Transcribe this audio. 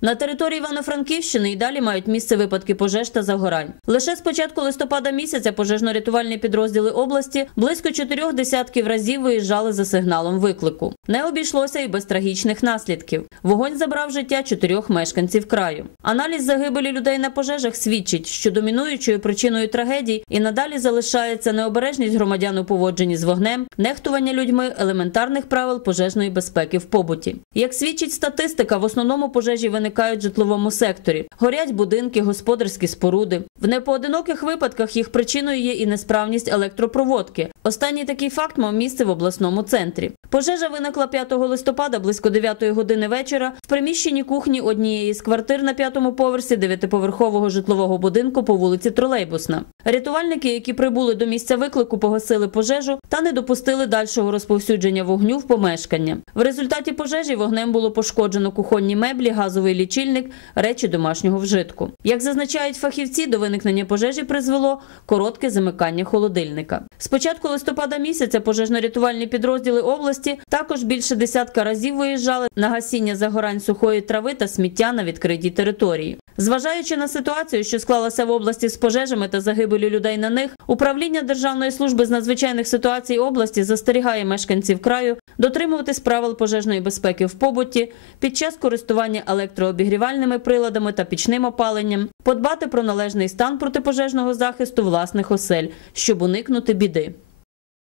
На території Івано-Франківщини і далі мають місце випадки пожеж та загорань. Лише з початку листопада місяця пожежно-рятувальні підрозділи області близько чотирьох десятків разів виїжджали за сигналом виклику. Не обійшлося і без трагічних наслідків. Вогонь забрав життя чотирьох мешканців краю. Аналіз загибелі людей на пожежах свідчить, що домінуючою причиною трагедій і надалі залишається необережність громадян у поводженні з вогнем, нехтування людьми елементарних правил пожежної безпеки в побуті. Як свідчить статистика, в основному пожежі виникають в житловому секторі. Горять будинки, господарські споруди. В непоодиноких випадках їх причиною є і несправність електропроводки. Останній такий факт мав місце в обласному центрі. Пожежа виникла 5 листопада близько 9 години вечора в приміщенні кухні однієї з квартир на п'ятому поверсі дев'ятиповерхового житлового будинку по вулиці Тролейбусна. Рятувальники, які прибули до місця виклику, погасили пожежу та не допустили дальшого розповсюдження вогню в помешкання. В результаті пожежі вогнем було пошкоджено кухонні меблі, газовий лічильник, речі домашнього вжитку. Як зазначають фахівці, до виникнення пожежі призвело коротке замикання холодильника. З початку листопада місяця пожежно-рятувальні підрозділи області також більше десятка разів виїжджали на гасіння загорань сухої трави та сміття на відкритій території. Зважаючи на ситуацію, що склалася в області з пожежами та загибелю людей на них, управління Державної служби з надзвичайних ситуацій області застерігає мешканців краю дотримуватись правил пожежної безпеки в побуті під час користування електрообігрівальними приладами та пічним опаленням, подбати про належний стан протипожежного захисту власних осель, щоб уникнути біди.